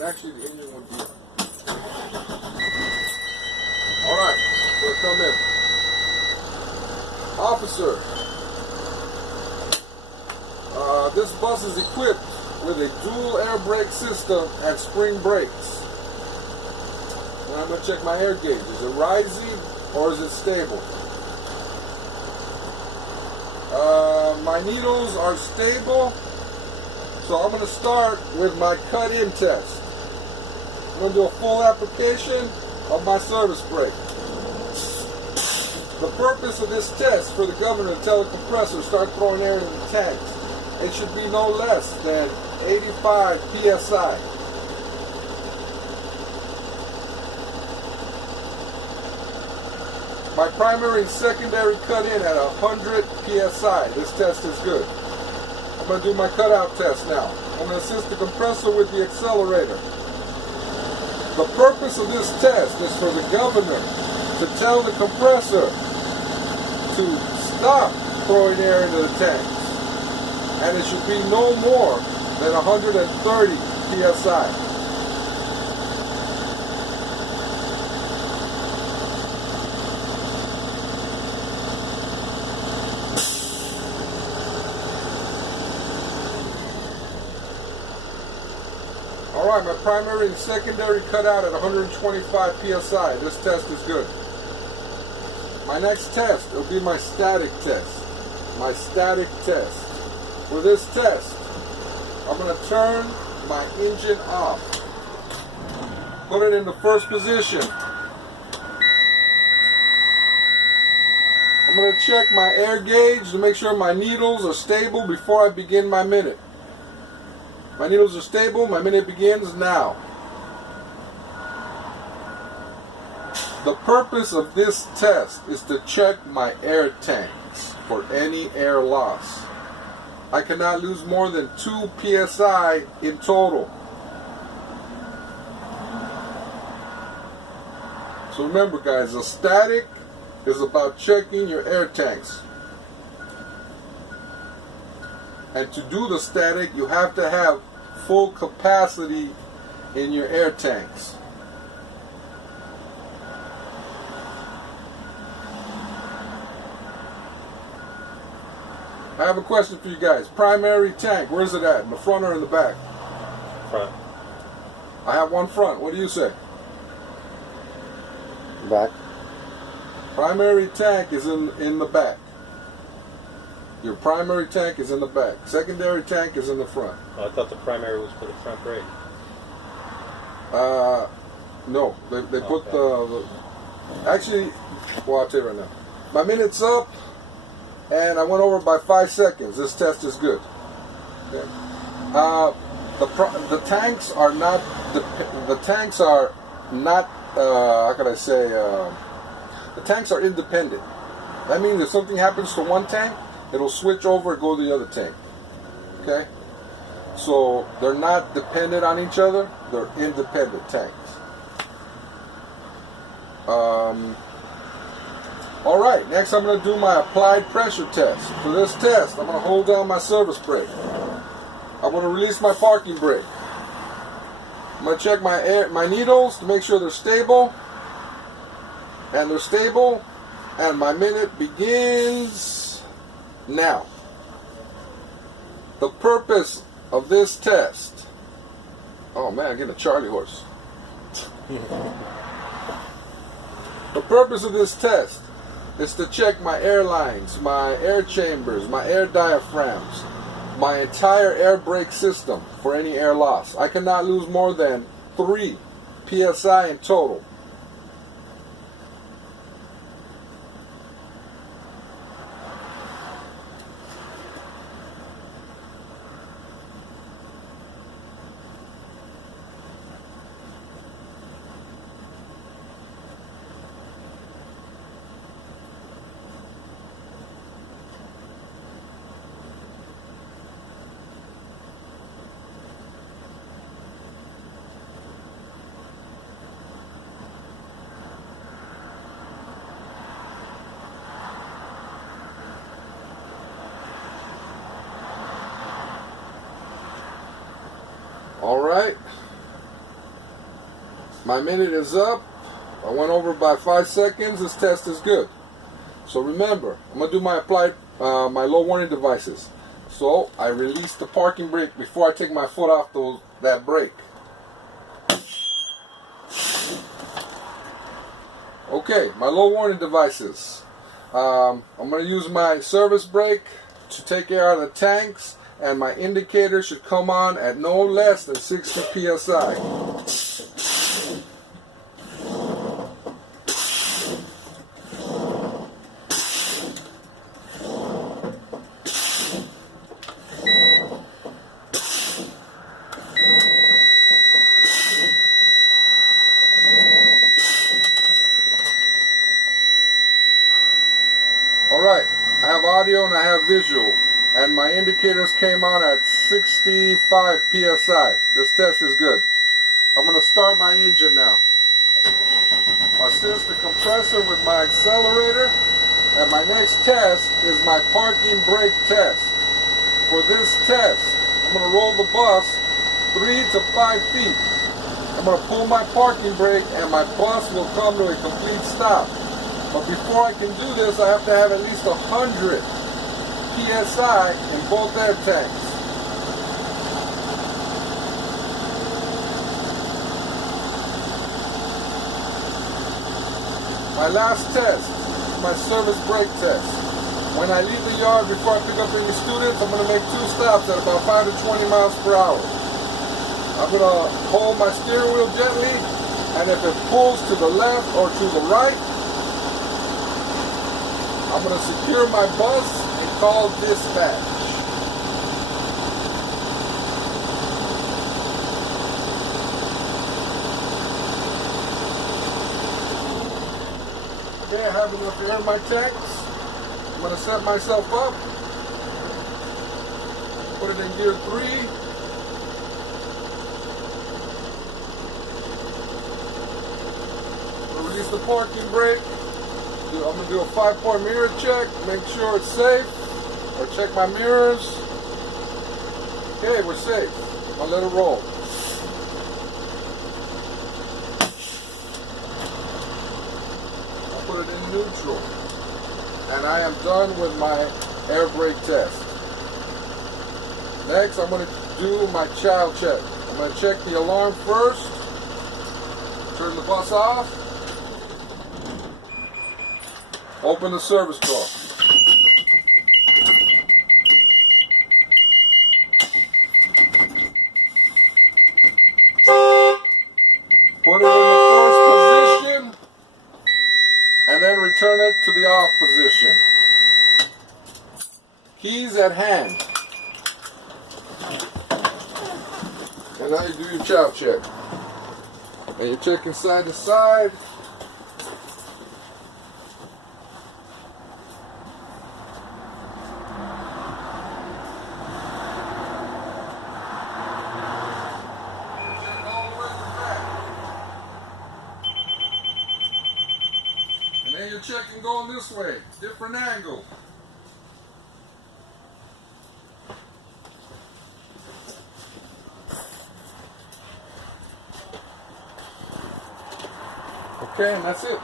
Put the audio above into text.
And actually the engine would be on. Alright, we'll come in. Officer, this bus is equipped with a dual air brake system and spring brakes. And I'm going to check my air gauge. Is it rising or is it stable? My needles are stable, so I'm going to start with my cut-in test. I'm going to do a full application of my service brake. The purpose of this test for the governor to tell the compressor start throwing air into the tanks. It should be no less than 85 psi. My primary and secondary cut in at 100 psi. This test is good. I'm going to do my cutout test now. I'm going to assist the compressor with the accelerator. The purpose of this test is for the governor to tell the compressor to stop throwing air into the tanks. And it should be no more than 130 psi. Alright, my primary and secondary cut out at 125 psi. This test is good. My next test will be my static test. My static test. For this test, I'm going to turn my engine off. Put it in the first position. I'm going to check my air gauge to make sure my needles are stable before I begin my minute. My needles are stable. My minute begins now. The purpose of this test is to check my air tanks for any air loss. I cannot lose more than 2 psi in total. So remember guys, a static is about checking your air tanks. And to do the static, you have to have full capacity in your air tanks. I have a question for you guys. Primary tank, where's it at? In the front or in the back? Front. I have one front. What do you say? Back. Primary tank is in the back. Your primary tank is in the back. Secondary tank is in the front. Oh, I thought the primary was for the front brake. No. They put the... Actually, well, I'll tell you right now. My minute's up, and I went over by 5 seconds. This test is good. Okay. The tanks are not... The tanks are not... how can I say... the tanks are independent. That means if something happens to one tank, it'll switch over and go to the other tank. Okay? So they're not dependent on each other. They're independent tanks. Alright, next I'm going to do my applied pressure test. For this test, I'm going to hold down my service brake. I'm going to release my parking brake. I'm going to check my needles to make sure they're stable. And they're stable. And my minute begins now. The purpose of this test. Oh man, I'm getting a Charlie horse. The purpose of this test is to check my air lines, my air chambers, my air diaphragms, my entire air brake system for any air loss. I cannot lose more than 3 psi in total. Alright, My minute is up. I went over by 5 seconds. This test is good. So remember, I'm going to do my my low warning devices. So I release the parking brake before I take my foot off that brake. Okay, my low warning devices. I'm going to use my service brake to take air out of the tanks, and my indicator should come on at no less than 60 psi. Alright, I have audio and I have visual, and my indicators came on at 65 psi. This test is good. I'm going to start my engine now. Assist the compressor with my accelerator, and my next test is my parking brake test. For this test, I'm going to roll the bus 3 to 5 feet. I'm going to pull my parking brake and my bus will come to a complete stop. But before I can do this, I have to have at least 100 psi in both air tanks. My last test is my service brake test. When I leave the yard before I pick up any students, I'm going to make 2 stops at about 5 to 20 miles per hour. I'm going to hold my steering wheel gently, and if it pulls to the left or to the right, I'm going to secure my bus and call dispatch. Okay, I have enough air in my tanks. I'm going to set myself up. Put it in gear 3. I'm going to release the parking brake. I'm going to do a 5-point mirror check, make sure it's safe. Or check my mirrors. Okay, we're safe. I'll let it roll. I'll put it in neutral. And I am done with my air brake test. Next, I'm going to do my child check. I'm going to check the alarm first. Turn the bus off. Open the service door. Put it in the first position and then return it to the off position. Keys at hand. And now you do your child check. And you're checking side to side. And then you're checking going this way, different angle. Okay, and that's it.